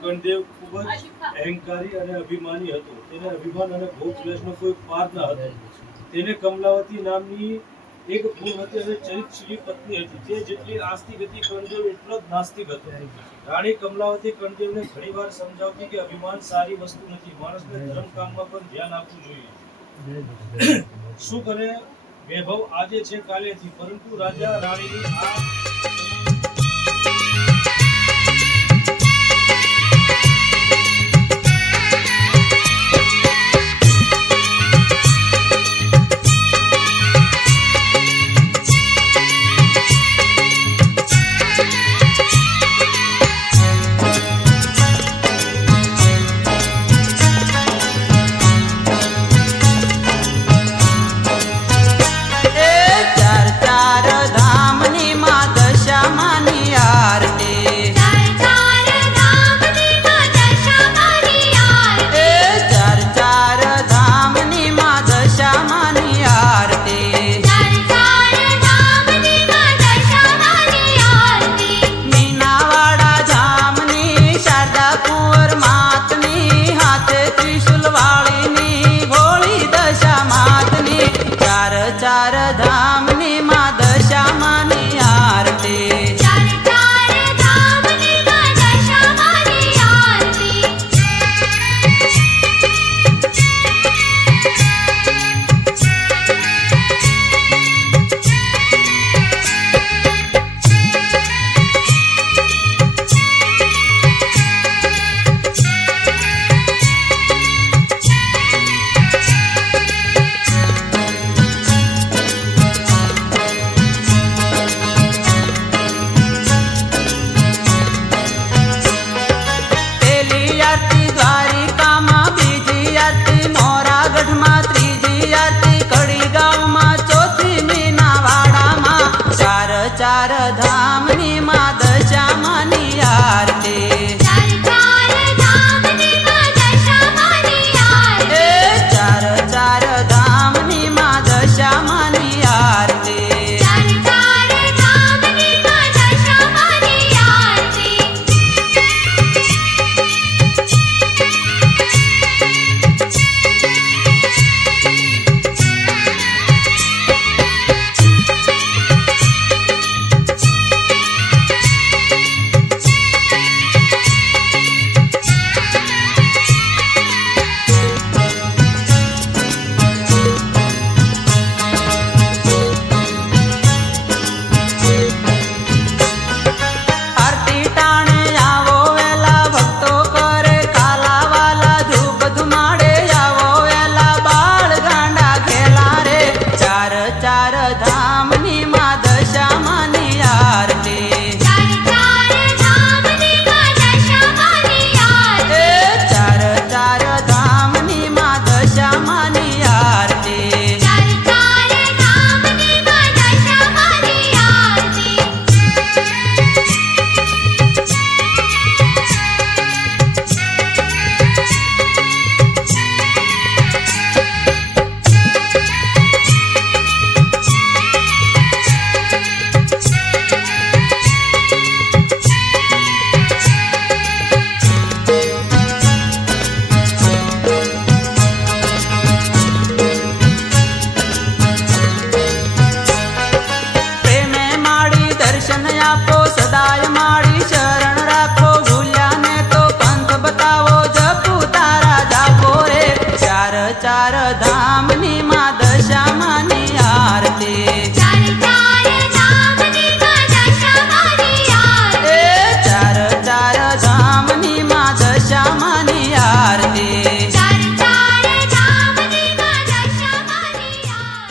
ગણદેવ ખૂબ જ અહંકારી અને અભિમાની હતો. તેને અભિમાન અને ભોગ દ્વેષનો કોઈ પાર ન હતો. તેને કમલાવતી નામની એક ગુણવતી અને ચરિત્રશીલી પત્ની હતી. તે જેટલી આસ્તિક હતી ગણદેવ એટલો જ નાસ્તિક હતો. રાણી કમલાવતી ગણદેવને ઘણીવાર સમજાવતી કે અભિમાન સારી વસ્તુ નથી. માણસને ધર્મ કામમાં પણ ધ્યાન આપવું જોઈએ. સુખ અને વૈભવ આજે છે કાલે નથી, પરંતુ રાજા રાણીની આ चार धाम नी मां दशामानी आरती। चार चार धाम नी मां दशामानी आरती। चार धाम नी मां दशामानी आरती। चार चार धाम नी मां दशामानी आरती। चार चार धाम नी मां दशामानी आरती। चार चार धाम नी मां दशामानी आरती। चार धाम नी मां दशामानी आरती। चार चार धाम नी मां दशामानी आरती। चार चार धाम नी मां दशामानी आरती। चार चार धाम नी मां दशामानी आरती। आपो सदाय माड़ी शरण राखो, भूल्या ने तो पंथ बतावो, जपू तारा जापो रे। चार चार धाम नी मां दशामानी आरती। चार चार धाम नी मां दशामानी आरती। चार चार धाम नी मां दशामानी आरती। चार चार धाम नी मां दशामानी आरती।